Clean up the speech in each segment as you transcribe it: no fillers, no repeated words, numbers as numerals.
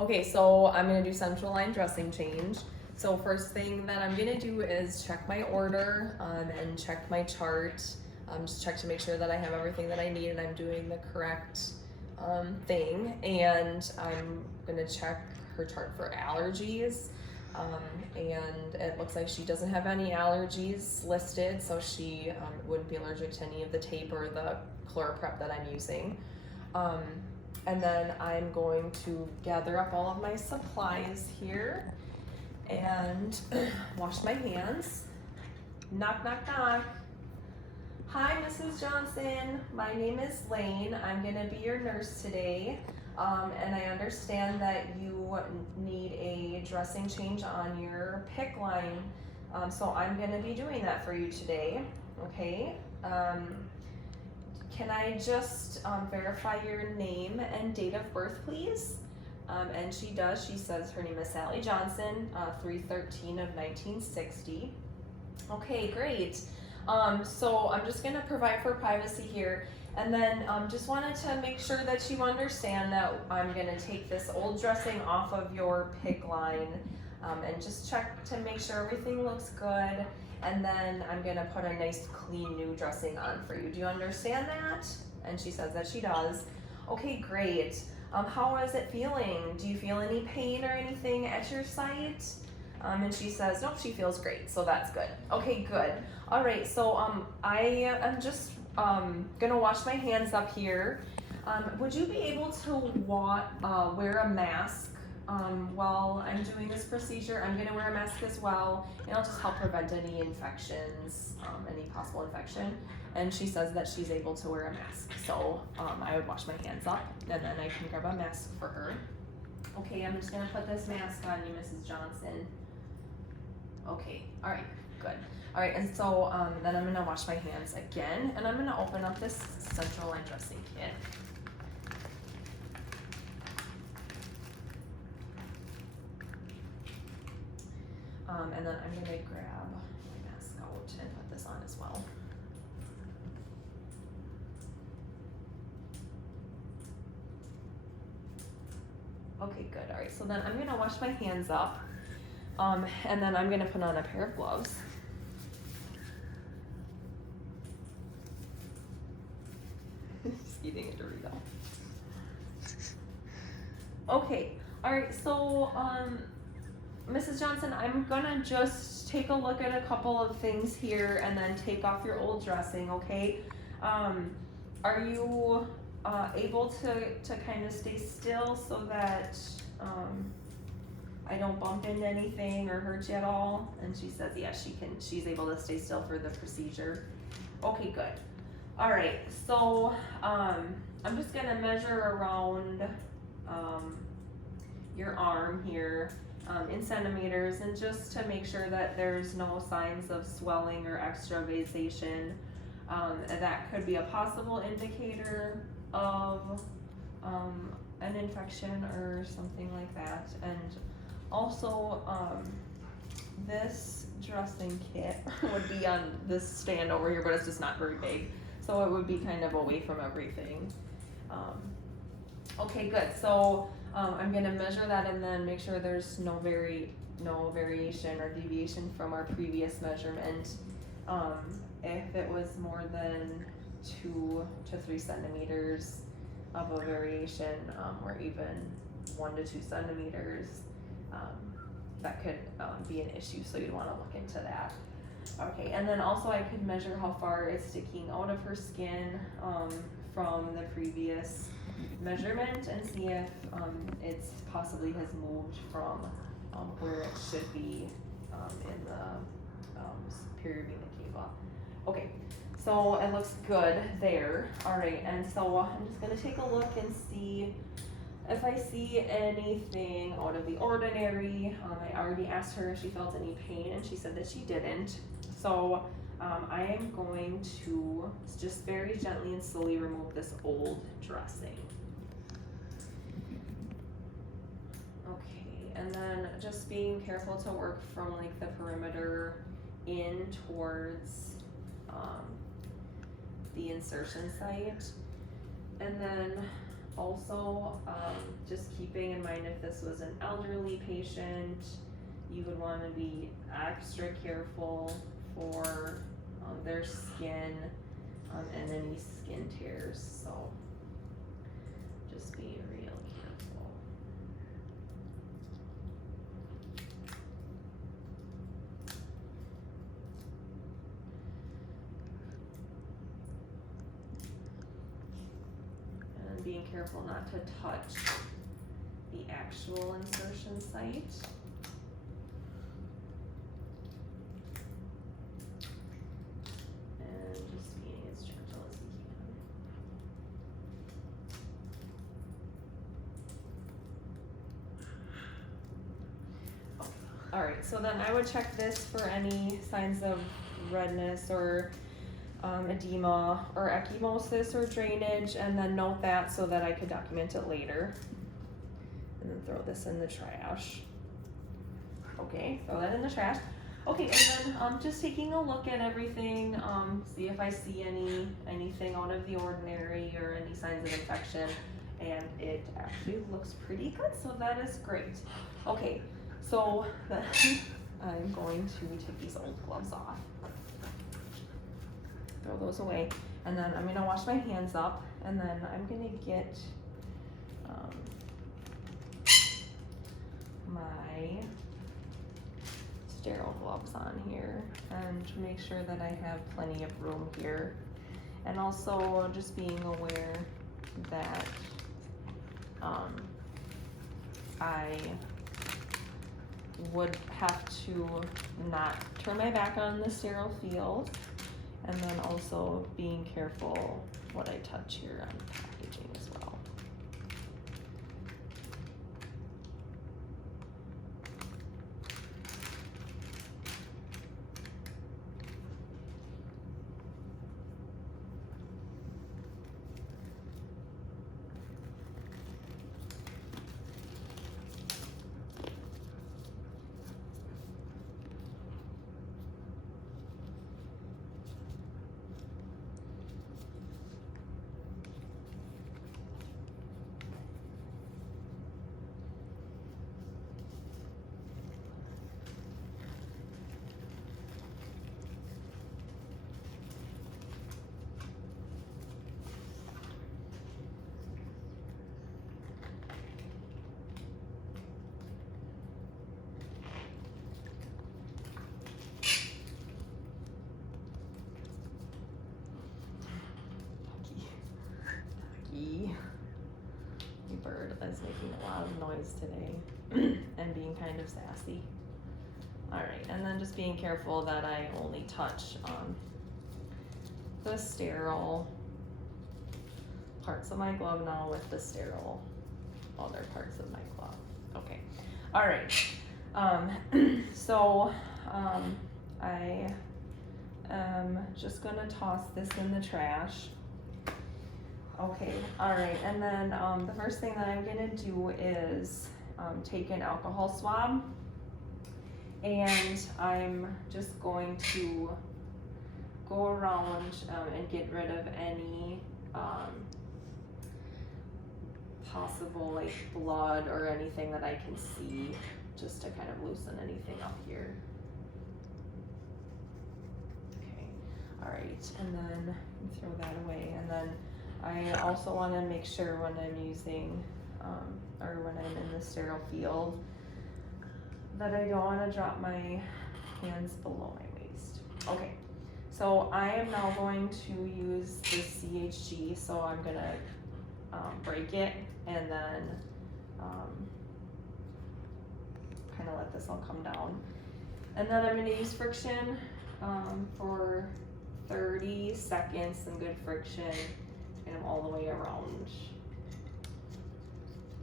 Okay, so I'm gonna do central line dressing change. So first thing that I'm gonna do is check my order and check my chart. Just check to make sure that I have everything that I need and I'm doing the correct thing. And I'm gonna check her chart for allergies. And it looks like she doesn't have any allergies listed, so she wouldn't be allergic to any of the tape or the ChloraPrep that I'm using. And then I'm going to gather up all of my supplies here and wash my hands. Knock, knock, knock. Hi, Mrs. Johnson. My name is Lane. I'm gonna be your nurse today. And I understand that you need a dressing change on your PICC line. So I'm gonna be doing that for you today, okay? Can I just verify your name and date of birth, please? And she does. She says her name is Sally Johnson, 3/13 of 1960. Okay, great. So I'm just gonna provide for privacy here, and then just wanted to make sure that you understand that I'm gonna take this old dressing off of your PICC line, and just check to make sure everything looks good. And then I'm gonna put a nice clean new dressing on for you. Do you understand that? And she says that she does. Okay, great. How is it feeling? Do you feel any pain or anything at your site? And she says, nope, she feels great, so that's good. Okay, good. All right, so I am just gonna wash my hands up here. Would you be able to wear a mask while I'm doing this procedure? I'm gonna wear a mask as well, and I'll just help prevent any infections, any possible infection. And she says that she's able to wear a mask. So I would wash my hands up, and then I can grab a mask for her. Okay, I'm just gonna put this mask on you, Mrs. Johnson. Okay, all right, good. All right, and so then I'm gonna wash my hands again, and I'm gonna open up this central line dressing kit. And then I'm gonna grab my mask out and put this on as well. Okay, good. All right, so then I'm gonna wash my hands up, and then I'm gonna put on a pair of gloves. Just eating a Dorito. Okay, all right, so Mrs. Johnson, I'm gonna just take a look at a couple of things here and then take off your old dressing, okay? Are you able to kind of stay still so that I don't bump into anything or hurt you at all? And she says, yeah, she's able to stay still for the procedure. Okay, good. All right, so I'm just gonna measure around your arm here in centimeters, and just to make sure that there's no signs of swelling or extravasation. That could be a possible indicator of an infection or something like that. And also this dressing kit would be on this stand over here, but it's just not very big, so it would be kind of away from everything. Okay, good. So I'm gonna measure that and then make sure there's no variation or deviation from our previous measurement. If it was more than 2 to 3 centimeters of a variation, or even 1 to 2 centimeters, that could be an issue, so you'd wanna look into that. Okay, and then also I could measure how far it's sticking out of her skin from the previous measurement, and see if it's possibly has moved from where it should be in the superior vena cava. Okay, so it looks good there. All right, and so I'm just gonna take a look and see if I see anything out of the ordinary. I already asked her if she felt any pain, and she said that she didn't. So I am going to just very gently and slowly remove this old dressing. Okay, and then just being careful to work from like the perimeter in towards the insertion site. And then also just keeping in mind if this was an elderly patient, you would want to be extra careful for their skin and any skin tears. So just be real careful. And being careful not to touch the actual insertion site. And just being as gentle as you can. Okay. All right, so then I would check this for any signs of redness or edema or ecchymosis or drainage, and then note that so that I could document it later. And then throw this in the trash. Okay, throw that in the trash. Okay, and then just taking a look at everything, see if I see anything out of the ordinary or any signs of infection, and it actually looks pretty good, so that is great. Okay, so then I'm going to take these old gloves off. Throw those away, and then I'm gonna wash my hands up, and then I'm gonna get my sterile gloves on here and make sure that I have plenty of room here, and also just being aware that I would have to not turn my back on the sterile field, and then also being careful what I touch here on the packaging as well. Bird is making a lot of noise today and being kind of sassy. Alright, and then just being careful that I only touch the sterile parts of my glove now with the sterile other parts of my glove. Okay, alright. So I am just gonna toss this in the trash. Okay, alright, and then the first thing that I'm gonna do is take an alcohol swab, and I'm just going to go around and get rid of any possible like blood or anything that I can see, just to kind of loosen anything up here. Okay, alright, and then throw that away, and then I also want to make sure when I'm using, or when I'm in the sterile field, that I don't want to drop my hands below my waist. Okay, so I am now going to use this CHG, so I'm going to break it and then kind of let this all come down. And then I'm going to use friction for 30 seconds, some good friction. Get them all the way around.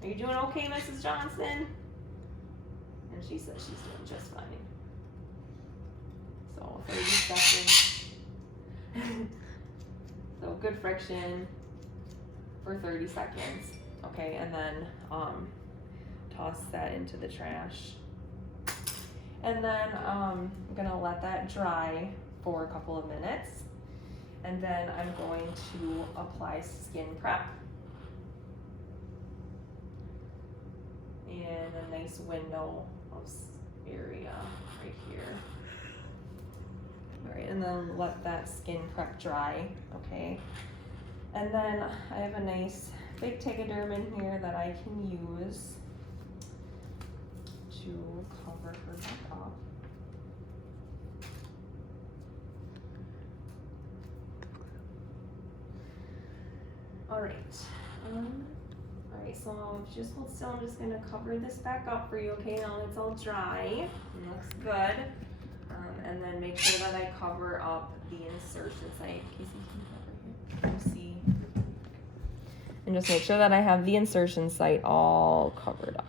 Are you doing okay, Mrs. Johnson? And she says she's doing just fine. So 30 seconds. So good friction for 30 seconds. Okay, and then toss that into the trash. And then I'm gonna let that dry for a couple of minutes. And then I'm going to apply skin prep. in a nice window area right here. All right, and then let that skin prep dry, okay? And then I have a nice big Tegaderm in here that I can use to cover her back up. All right, so if you just hold still, I'm just gonna cover this back up for you, okay? Now it's all dry, it looks good. And then make sure that I cover up the insertion site. Casey, can you cover here? You see? And just make sure that I have the insertion site all covered up.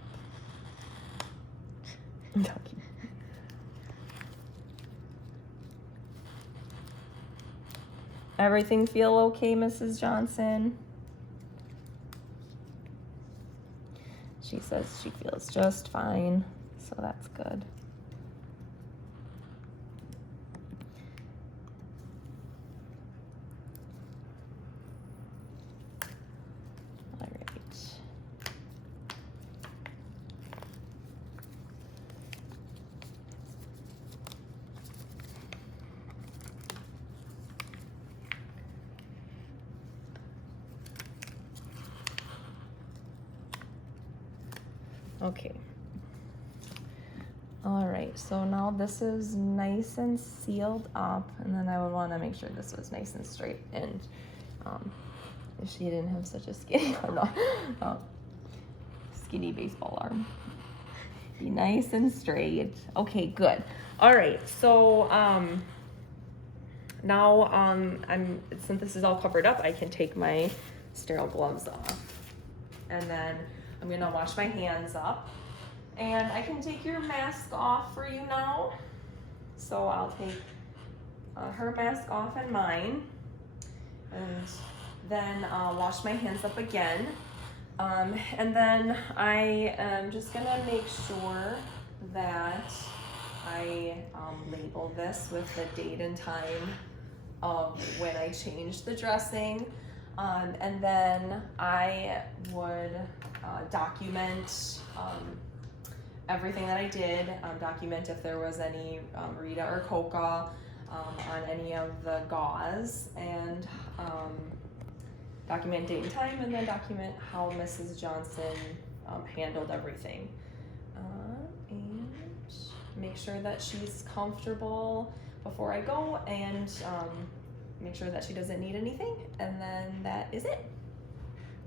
Everything feel okay, Mrs. Johnson? She says she feels just fine, so that's good. All right. Okay. All right, so now this is nice and sealed up, and then I would want to make sure this was nice and straight, and if she didn't have such a skinny arm, skinny baseball arm. Be nice and straight. Okay, good. All right, so now since this is all covered up, I can take my sterile gloves off, and then I'm gonna wash my hands up, and I can take your mask off for you now. So I'll take her mask off and mine, and then wash my hands up again. And then I am just gonna make sure that I label this with the date and time of when I changed the dressing. And then I would document everything that I did, document if there was any Rita or Coca on any of the gauze, and document date and time, and then document how Mrs. Johnson handled everything. And make sure that she's comfortable before I go, and make sure that she doesn't need anything, and then that is it.